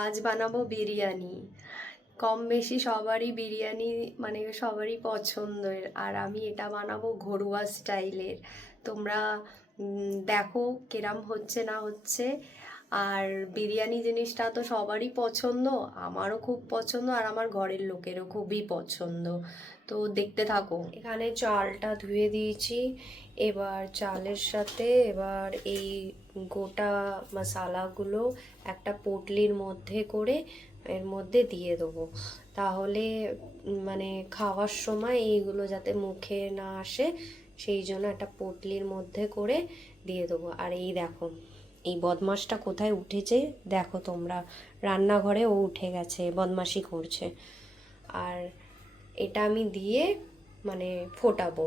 আজ বানাবো বিরিয়ানি। কম বেশি সবারই বিরিয়ানি মানে সবারই পছন্দের, আর আমি এটা বানাবো ঘরোয়া স্টাইলের। তোমরা দেখো কিরাম হচ্ছে না হচ্ছে। আর বিরিয়ানি জিনিসটা তো সবারই পছন্দ, আমারও খুব পছন্দ আর আমার ঘরের লোকেরও খুবই পছন্দ। তো দেখতে থাকো। এখানে চালটা ধুয়ে দিয়েছি। এবার চালের সাথে এবার এই গোটা মশলাগুলো একটা পটলির মধ্যে করে এর মধ্যে দিয়ে দেবো। তাহলে মানে খাওয়ার সময় এইগুলো যাতে মুখে না আসে সেই জন্য একটা পটলির মধ্যে করে দিয়ে দেবো। আর এই দেখো এই বদমাসটা কোথায় উঠেছে দেখো তোমরা, রান্নাঘরে ও উঠে গেছে, বদমাশি করছে। আর এটা আমি দিয়ে মানে ফোটাবো।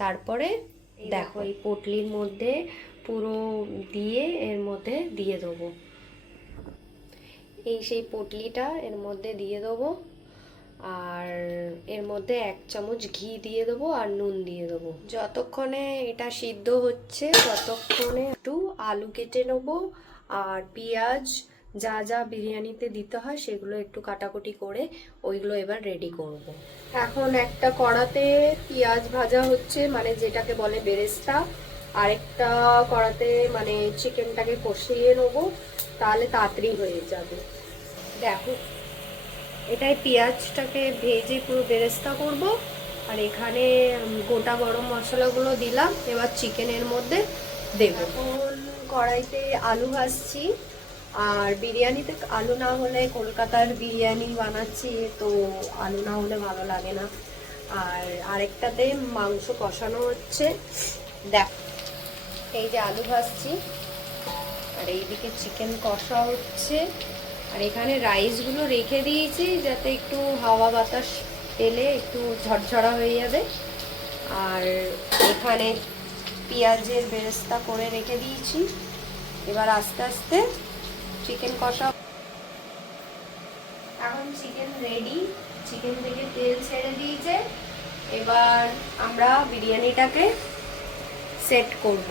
তারপরে দেখো এই পটলির মধ্যে পুরো দিয়ে এর মধ্যে দিয়ে দেবো। এই সেই পটলিটা এর মধ্যে দিয়ে দেবো, আর এর মধ্যে 1 চামচ ঘি দিয়ে দেবো আর নুন দিয়ে দেবো। যতক্ষণে এটা সিদ্ধ হচ্ছে ততক্ষণে একটু আলু কেটে নেবো আর পেঁয়াজ যা যা বিরিয়ানিতে দিতে হয় সেগুলো একটু কাটাকুটি করে ওইগুলো এবার রেডি করব। এখন একটা কড়াতে পেঁয়াজ ভাজা হচ্ছে, মানে যেটাকে বলে বেরেস্তা। আরেকটা কড়াতে মানে চিকেনটাকে কষিয়ে নেবো, তাহলে তাড়াতাড়ি হয়ে যাবে। দেখো এটাই পেঁয়াজটাকে ভেজে পুরো বেরেস্তা করব, আর এখানে গোটা গরম মশলাগুলো দিলাম। এবার চিকেনের মধ্যে দেব। এখন কড়াইতে আলু ভাজছি, আর বিরিয়ানিতে আলু না হলে, কলকাতার বিরিয়ানি বানাচ্ছি তো আলু না হলে ভালো লাগে না। আর আরেকটাতে মাংস কষানো হচ্ছে। দেখ এই যে আলু ভাজছি আর এইদিকে চিকেন কষা হচ্ছে। আর এখানে রাইসগুলো রেখে দিয়েছি যাতে একটু হাওয়া বাতাস পেলে একটু ঝরঝরা হয়ে যাবে। আর এখানে পেঁয়াজের বেরেস্তা করে রেখে দিয়েছি। এবার আস্তে আস্তে চিকেন কষা। এখন চিকেন রেডি, চিকেন থেকে তেল ছেড়ে দিয়েছে। এবার আমরা বিরিয়ানিটাকে সেট করব।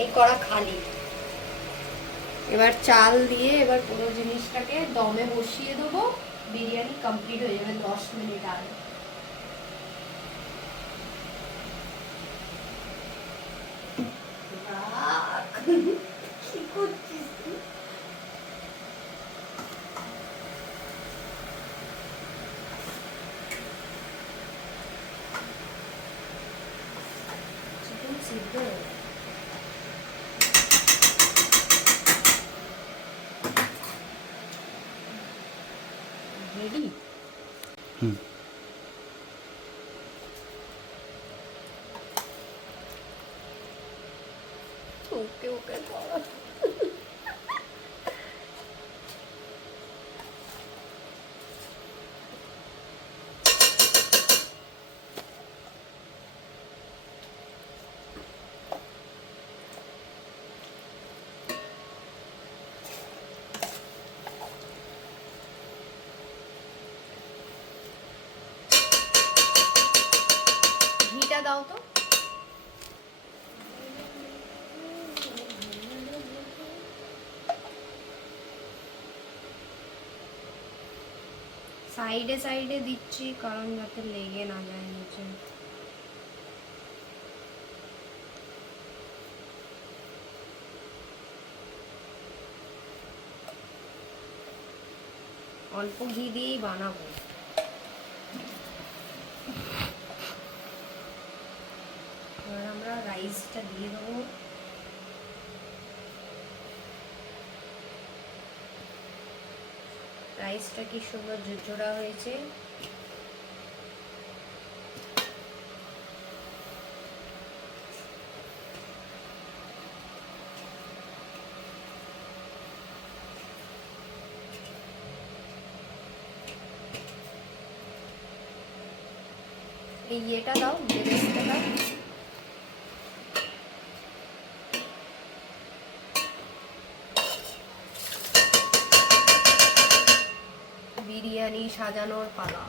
এই কড়া খালি। এবার চাল দিয়ে এবার পুরো জিনিসটাকে দমে বসিয়ে দেবো। বিরিয়ানি কমপ্লিট হয়ে যাবে 10 মিনিট আগে। কি করছিস তুই? চিকেন সিদ্ধ রেডি। ওকে ওকে করা। ঘিটা দাও তো। সাইডে সাইডে দিচ্ছি কারণ যাতে লেগে না যায় নিচে। অল্প ঘি দিয়েই বানাবো। এবার আমরা রাইসটা দিয়ে দেবো। রাইসটা কি সুন্দর ঝরঝরা হয়েছে। এই ইয়েটা দাও, বেরেস্তা দাও। বিরিয়ানি সাজানোর পালা।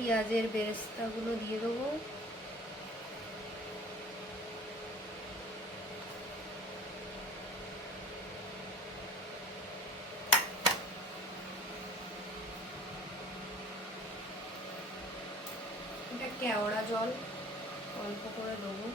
পেঁয়াজের বেরেস্তাগুলো দিয়ে দেবো। এটা কেওড়া জল অল্প করে দেবো।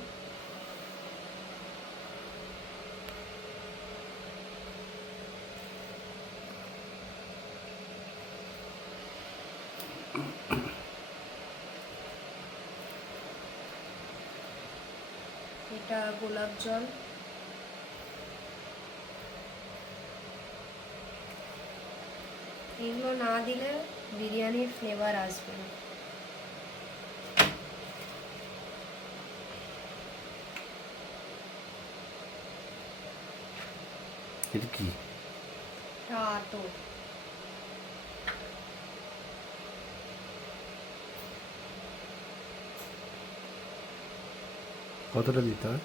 এটা গোলাপ জল। এগুলো না দিলে বিরিয়ানির ফ্লেভার আসবে না। এটা কি? তো কতটা দিতে হয়?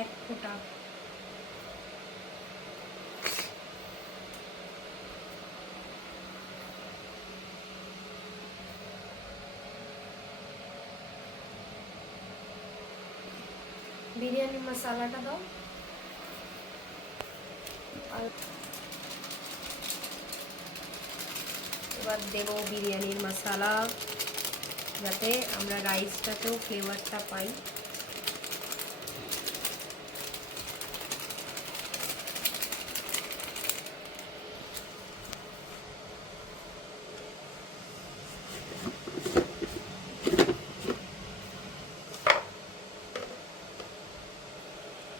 1 ফোঁটা। বিরিয়ানি মশলাটা দাও। আর এবার দেবো বিরিয়ানির মশলা, যাতে আমরা রাইসটাতেও ফ্লেভারটা পাই।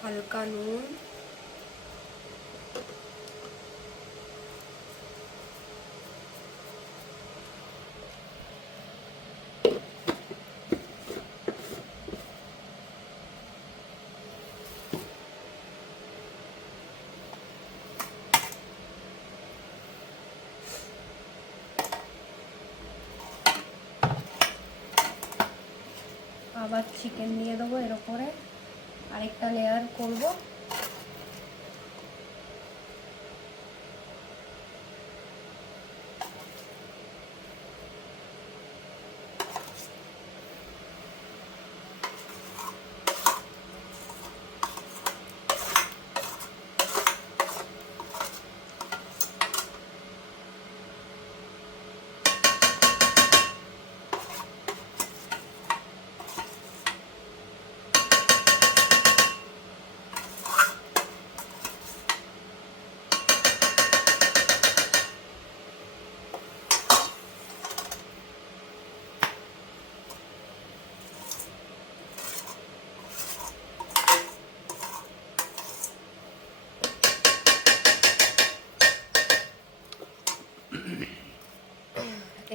হালকা নুন, আবার চিকেন দিয়ে দেবো এর উপরে, আরেকটা লেয়ার করব।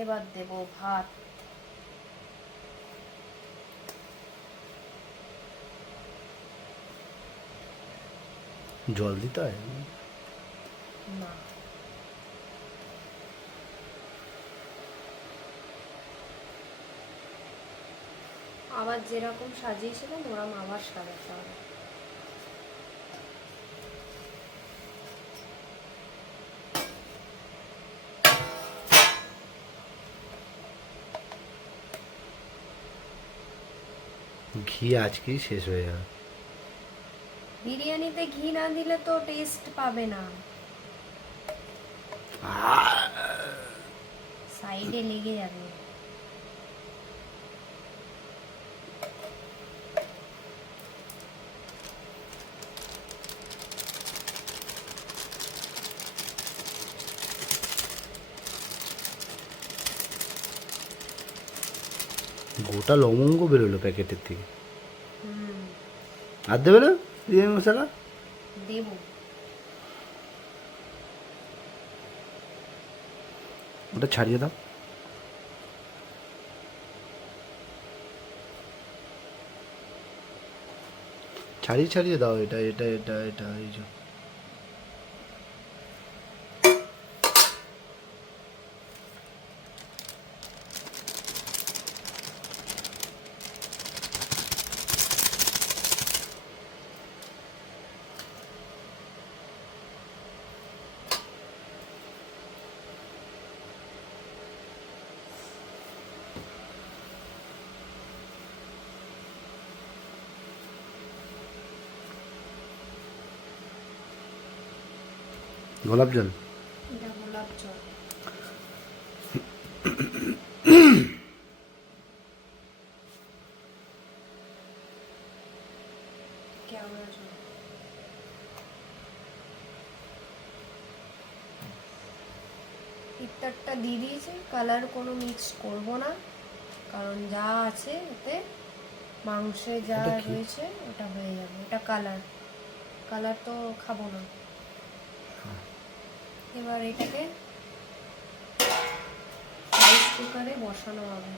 এবার দেব ভাত। জল দিতে হয় না, আবার যেরকম সাজিয়েছিলাম ওরকম আবার সাজাতে হবে। ঘি আজকেই শেষ হয়ে যাবে। বিরিয়ানিতে ঘি না দিলে তো টেস্ট পাবে না, সাইডে লেগে যাবে। গোটা লবঙ্গ বেরোলো প্যাকেটের থেকে। হুম, আর দেবে না বিরিয়ানি মশলা? দেব। ওটা ছাড়িয়ে দাও। ছাড়িয়ে ছাড়িয়ে দাও, এটা এটা এটা এটা এই যে। গোলাপ জল। এটা গোলাপ জল। কেওড়া জল। ইত্যারটা দিয়ে দিয়েছি, কালার কোনো মিক্স করব না, কারণ যা আছে এতে মাংসে যা ওটা কি? রয়েছে ওটা হয়ে যাবে। এটা কালার, কালার তো খাবো না। এবার এটাকে রাইস কুকারে বসানো হবে।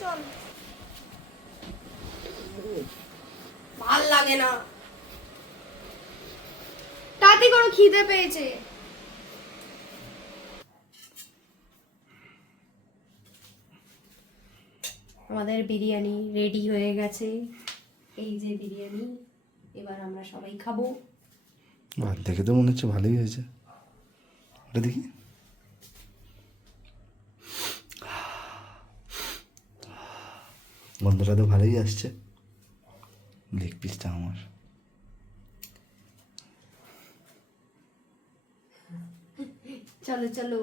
চল, ভাল লাগে না, তাতে কোনো খিদে পেয়েছে। আমাদের বিরিয়ানি রেডি হয়ে গেছে। এই যে বিরিয়ানি, এবার আমরা সবাই খাবো। বাহ, দেখে তো মনে হচ্ছে ভালোই হয়েছে। ওটা দেখি। গন্ধটা তো ভালোই আসছে। লেগ পিসটা আমার। চলো চলো।